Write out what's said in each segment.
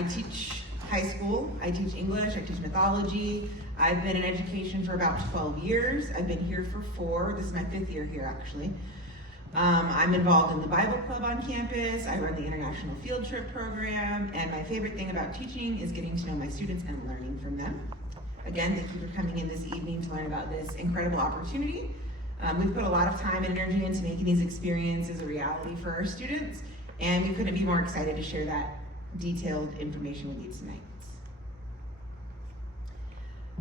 I teach high school, I teach English, I teach mythology. I've been in education for about 12 years. I've been here for 4. This is my 5th year here, actually. I'm involved in the Bible Club on campus. I run the International Field Trip Program, and my favorite thing about teaching is getting to know my students and learning from them. Again, thank you for coming in this evening to learn about this incredible opportunity. We've put a lot of time and energy into making these experiences a reality for our students, and we couldn't be more excited to share that detailed information with you tonight.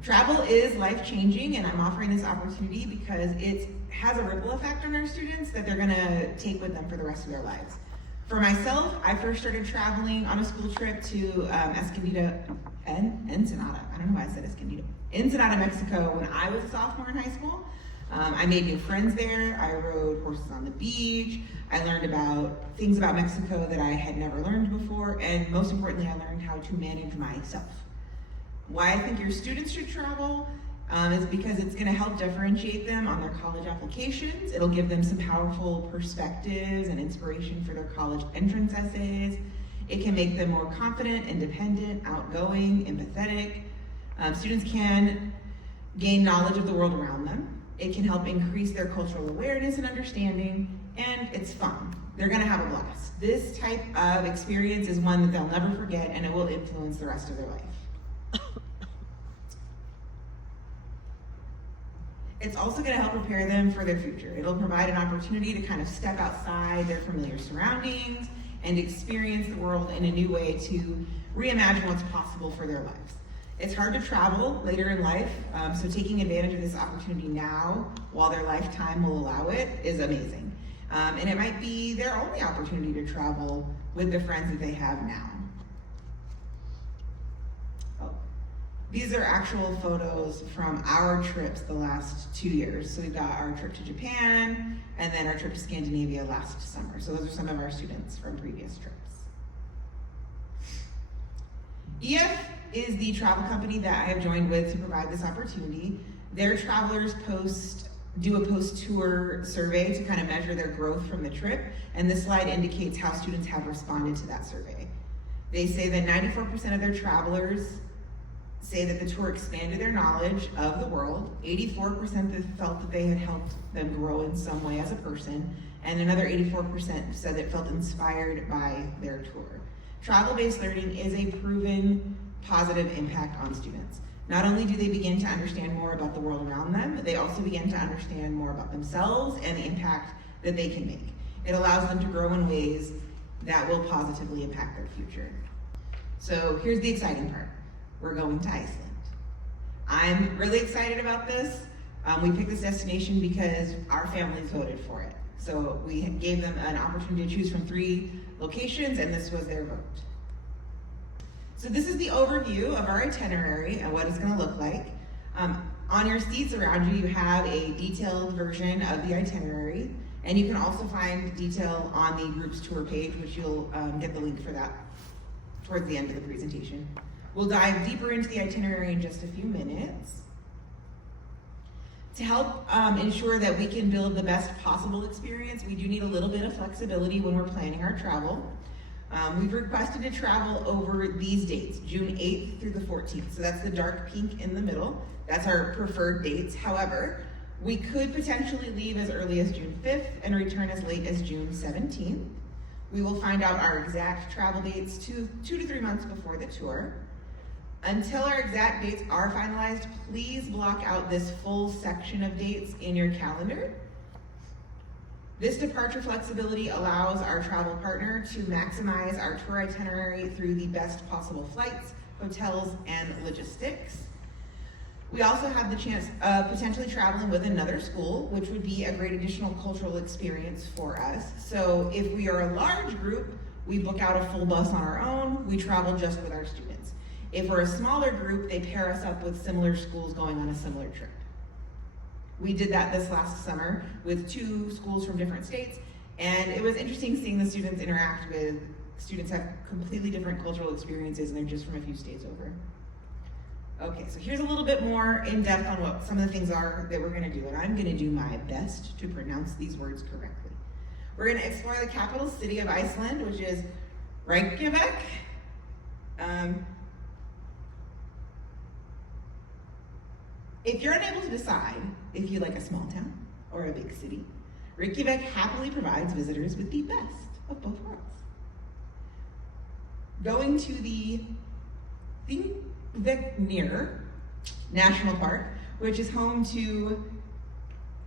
Travel is life-changing, and I'm offering this opportunity because it has a ripple effect on our students that they're gonna take with them for the rest of their lives. For myself, I first started traveling on a school trip to Ensenada. I don't know why I said Escondido. Ensenada, Mexico, when I was a sophomore in high school. I made new friends there. I rode horses on the beach. I learned about things about Mexico that I had never learned before, and most importantly, I learned how to manage myself. Why I think your students should travel is because it's going to help differentiate them on their college applications. It'll give them some powerful perspectives and inspiration for their college entrance essays. It can make them more confident, independent, outgoing, empathetic. Students can gain knowledge of the world around them. It can help increase their cultural awareness and understanding, and it's fun. They're going to have a blast. This type of experience is one that they'll never forget, and it will influence the rest of their life. It's also going to help prepare them for their future. It'll provide an opportunity to kind of step outside their familiar surroundings and experience the world in a new way to reimagine what's possible for their lives. It's hard to travel later in life, so taking advantage of this opportunity now, while their lifetime will allow it, is amazing. And it might be their only opportunity to travel with the friends that they have now. These are actual photos from our trips the last 2 years. So we've got our trip to Japan and then our trip to Scandinavia last summer. So those are some of our students from previous trips. EF is the travel company that I have joined with to provide this opportunity. Their travelers do a post-tour survey to kind of measure their growth from the trip, and this slide indicates how students have responded to that survey. They say that 94% of their travelers say that the tour expanded their knowledge of the world, 84% that felt that they had helped them grow in some way as a person, and another 84% said that it felt inspired by their tour. Travel-based learning is a proven positive impact on students. Not only do they begin to understand more about the world around them, they also begin to understand more about themselves and the impact that they can make. It allows them to grow in ways that will positively impact their future. So here's the exciting part. We're going to Iceland. I'm really excited about this. We picked this destination because our families voted for it. So we gave them an opportunity to choose from 3 locations, and this was their vote. So this is the overview of our itinerary and what it's going to look like. On your seats around you, you have a detailed version of the itinerary, and you can also find detail on the group's tour page, which you'll get the link for that towards the end of the presentation. We'll dive deeper into the itinerary in just a few minutes. To help ensure that we can build the best possible experience, we do need a little bit of flexibility when we're planning our travel. We've requested to travel over these dates, June 8th through the 14th. So that's the dark pink in the middle. That's our preferred dates. However, we could potentially leave as early as June 5th and return as late as June 17th. We will find out our exact travel dates 2 to 3 months before the tour. Until our exact dates are finalized, please block out this full section of dates in your calendar. This departure flexibility allows our travel partner to maximize our tour itinerary through the best possible flights, hotels, and logistics. We also have the chance of potentially traveling with another school, which would be a great additional cultural experience for us. So if we are a large group, we book out a full bus on our own, we travel just with our students. If we're a smaller group, they pair us up with similar schools going on a similar trip. We did that this last summer with 2 schools from different states, and it was interesting seeing the students interact with students have completely different cultural experiences and they're just from a few states over. Okay, so here's a little bit more in depth on what some of the things are that we're gonna do, and I'm gonna do my best to pronounce these words correctly. We're gonna explore the capital city of Iceland, which is Reykjavik. If you're unable to decide if you like a small town or a big city, Reykjavik happily provides visitors with the best of both worlds. Going to the Thingvellir National Park, which is home to,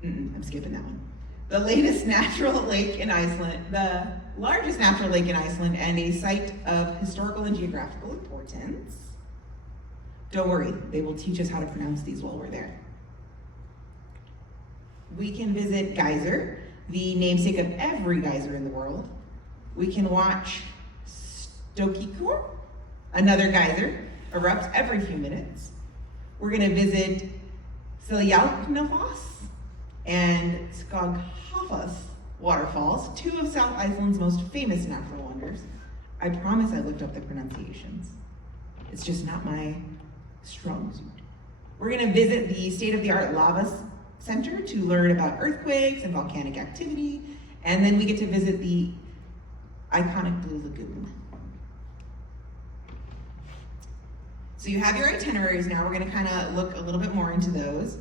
I'm skipping that one, the latest natural lake in Iceland, the largest natural lake in Iceland, and a site of historical and geographical importance. Don't worry, they will teach us how to pronounce these while we're there. We can visit Geyser, the namesake of every geyser in the world. We can watch Stokkíkur, another geyser, erupts every few minutes. We're gonna visit Seljalandsfoss and Skogfoss waterfalls, two of South Iceland's most famous natural wonders. I promise I looked up the pronunciations. It's just not my strong suit. We're gonna visit the state-of-the-art lava center to learn about earthquakes and volcanic activity, and then we get to visit the iconic Blue Lagoon. So you have your itineraries now. We're gonna kind of look a little bit more into those.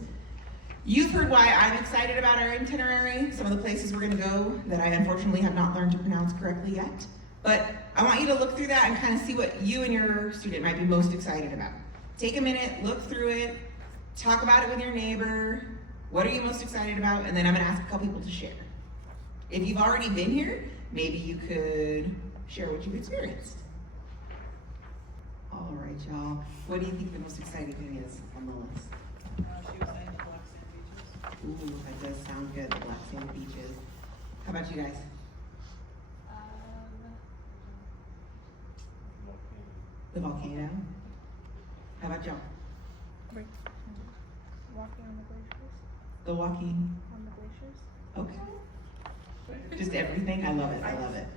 You've heard why I'm excited about our itinerary, some of the places we're gonna go that I unfortunately have not learned to pronounce correctly yet. But I want you to look through that and kind of see what you and your student might be most excited about. Take a minute, look through it, talk about it with your neighbor. What are you most excited about? And then I'm gonna ask a couple people to share. If you've already been here, maybe you could share what you've experienced. All right, y'all. What do you think the most exciting thing is on the list? She was saying the Black Sand Beaches. Ooh, that does sound good, the Black Sand Beaches. How about you guys? The volcano? How about y'all? Walking on the glaciers. The walking? On the glaciers. Okay. Just everything? I love it, I love it.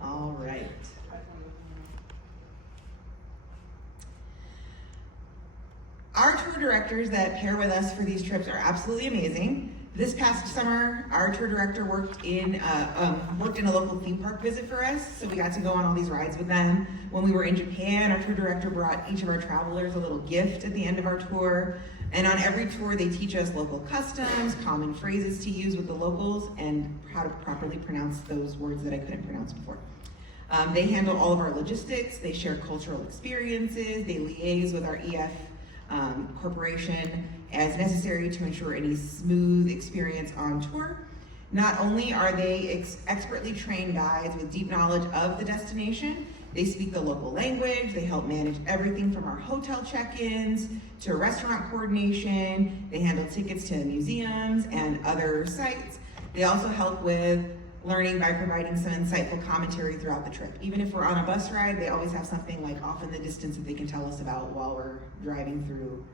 All right. Our tour directors that pair with us for these trips are absolutely amazing. This past summer, our tour director worked in a local theme park visit for us, so we got to go on all these rides with them. When we were in Japan, our tour director brought each of our travelers a little gift at the end of our tour. And on every tour, they teach us local customs, common phrases to use with the locals, and how to properly pronounce those words that I couldn't pronounce before. They handle all of our logistics, they share cultural experiences, they liaise with our EF corporation as necessary to ensure any smooth experience on tour. Not only are they expertly trained guides with deep knowledge of the destination, they speak the local language, they help manage everything from our hotel check-ins to restaurant coordination, they handle tickets to museums and other sites. They also help with learning by providing some insightful commentary throughout the trip. Even if we're on a bus ride, they always have something like off in the distance that they can tell us about while we're driving through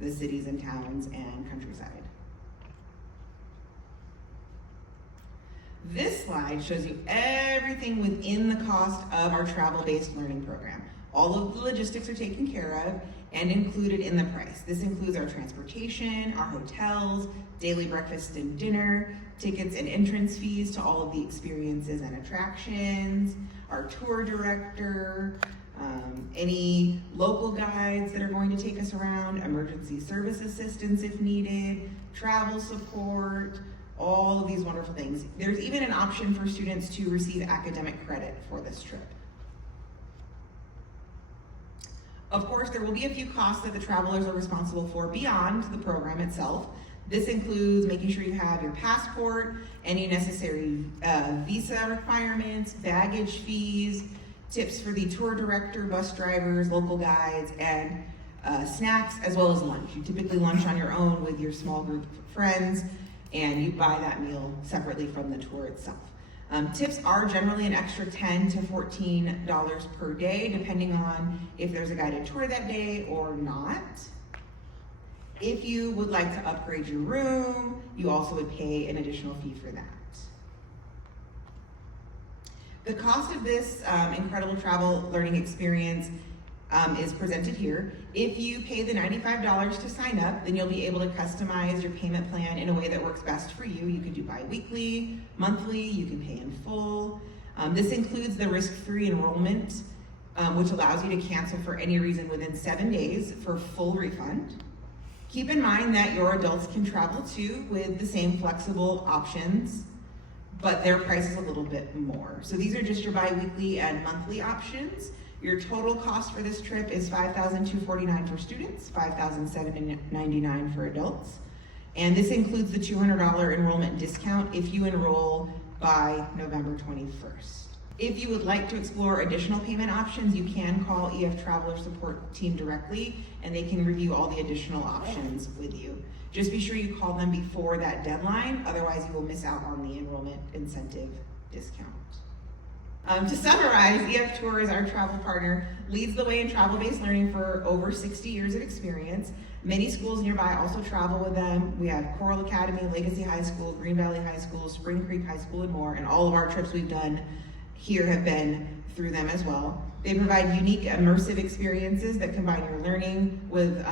the cities and towns and countryside. This slide shows you everything within the cost of our travel-based learning program. All of the logistics are taken care of and included in the price. This includes our transportation, our hotels, daily breakfast and dinner, tickets and entrance fees to all of the experiences and attractions, our tour director, any local guides that are going to take us around, emergency service assistance if needed, travel support, all of these wonderful things. There's even an option for students to receive academic credit for this trip. Of course, there will be a few costs that the travelers are responsible for beyond the program itself. This includes making sure you have your passport, any necessary visa requirements, baggage fees, tips for the tour director, bus drivers, local guides, and snacks, as well as lunch. You typically lunch on your own with your small group of friends, and you buy that meal separately from the tour itself. Tips are generally an extra $10 to $14 per day, depending on if there's a guided tour that day or not. If you would like to upgrade your room, you also would pay an additional fee for that. The cost of this incredible travel learning experience is presented here. If you pay the $95 to sign up, then you'll be able to customize your payment plan in a way that works best for you. You can do bi-weekly, monthly, you can pay in full. This includes the risk-free enrollment which allows you to cancel for any reason within 7 days for full refund. Keep in mind that your adults can travel too with the same flexible options, but their price is a little bit more. So these are just your bi-weekly and monthly options. Your total cost for this trip is $5,249 for students, $5,799 for adults. And this includes the $200 enrollment discount if you enroll by November 21st. If you would like to explore additional payment options, you can call EF Traveler Support Team directly, and they can review all the additional options with you. Just be sure you call them before that deadline, otherwise you will miss out on the enrollment incentive discount. To summarize, EF Tours, our travel partner, leads the way in travel-based learning for over 60 years of experience. Many schools nearby also travel with them. We have Coral Academy, Legacy High School, Green Valley High School, Spring Creek High School, and more, and all of our trips we've done here have been through them as well. They provide unique, immersive experiences that combine your learning with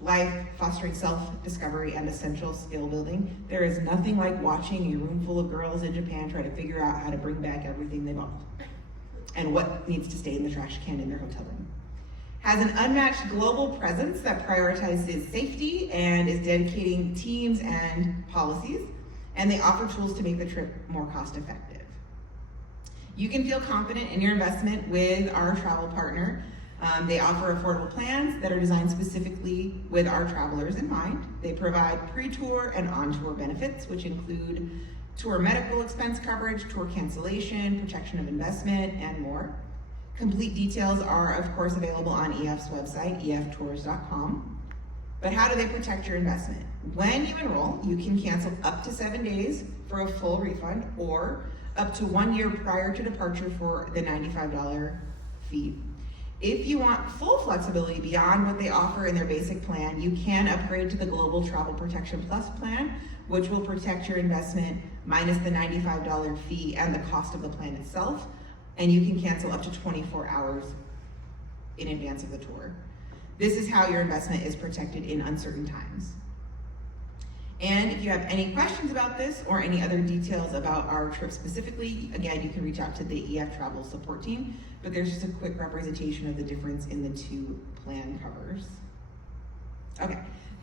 life, fostering self-discovery and essential skill building. There is nothing like watching a room full of girls in Japan try to figure out how to bring back everything they bought and what needs to stay in the trash can in their hotel room. Has an unmatched global presence that prioritizes safety and is dedicating teams and policies, and they offer tools to make the trip more cost-effective. You can feel confident in your investment with our travel partner. They offer affordable plans that are designed specifically with our travelers in mind. They provide pre-tour and on-tour benefits, which include tour medical expense coverage, tour cancellation, protection of investment, and more. Complete details are, of course, available on EF's website, eftours.com. But how do they protect your investment? When you enroll, you can cancel up to 7 days for a full refund, or up to 1 year prior to departure for the $95 fee. If you want full flexibility beyond what they offer in their basic plan, you can upgrade to the Global Travel Protection Plus plan, which will protect your investment minus the $95 fee and the cost of the plan itself, and you can cancel up to 24 hours in advance of the tour. This is how your investment is protected in uncertain times. And if you have any questions about this or any other details about our trip specifically, again, you can reach out to the EF Travel Support Team, but there's just a quick representation of the difference in the two plan covers. Okay,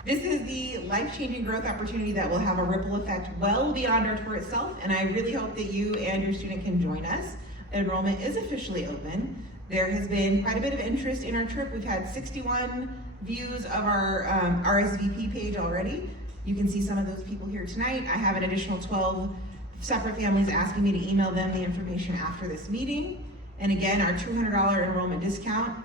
this is the life-changing growth opportunity that will have a ripple effect well beyond our tour itself, and I really hope that you and your student can join us. Enrollment is officially open. There has been quite a bit of interest in our trip. We've had 61 views of our RSVP page already. You can see some of those people here tonight. I have an additional 12 separate families asking me to email them the information after this meeting. And again, our $200 enrollment discount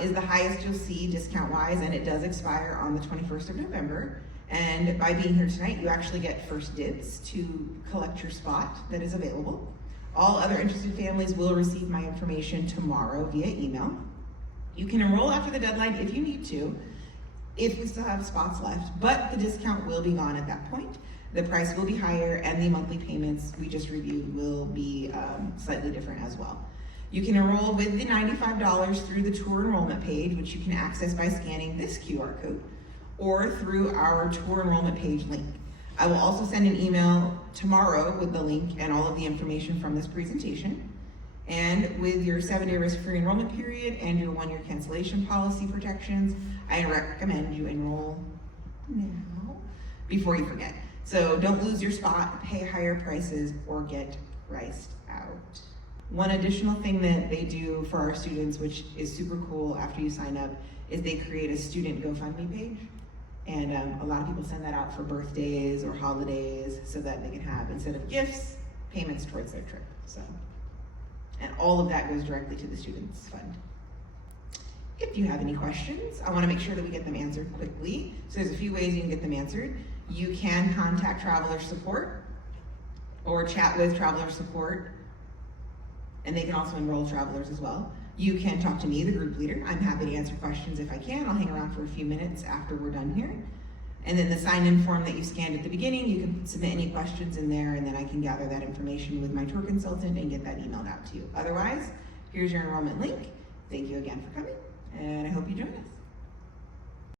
is the highest you'll see discount-wise, and it does expire on the 21st of November. And by being here tonight, you actually get first dibs to collect your spot that is available. All other interested families will receive my information tomorrow via email. You can enroll after the deadline if you need to, if we still have spots left, but the discount will be gone at that point. The price will be higher, and the monthly payments we just reviewed will be slightly different as well. You can enroll with the $95 through the tour enrollment page, which you can access by scanning this QR code, or through our tour enrollment page link. I will also send an email tomorrow with the link and all of the information from this presentation. And with your 7-day risk-free enrollment period and your 1-year cancellation policy protections, I recommend you enroll now before you forget. So don't lose your spot, pay higher prices, or get priced out. One additional thing that they do for our students, which is super cool after you sign up, is they create a student GoFundMe page. And a lot of people send that out for birthdays or holidays so that they can have, instead of gifts, payments towards their trip. So, and all of that goes directly to the students' fund. If you have any questions, I want to make sure that we get them answered quickly. So there's a few ways you can get them answered. You can contact Traveler Support or chat with Traveler Support, and they can also enroll travelers as well. You can talk to me, the group leader. I'm happy to answer questions if I can. I'll hang around for a few minutes after we're done here. And then the sign-in form that you scanned at the beginning, you can submit any questions in there, and then I can gather that information with my tour consultant and get that emailed out to you. Otherwise, here's your enrollment link. Thank you again for coming, and I hope you join us.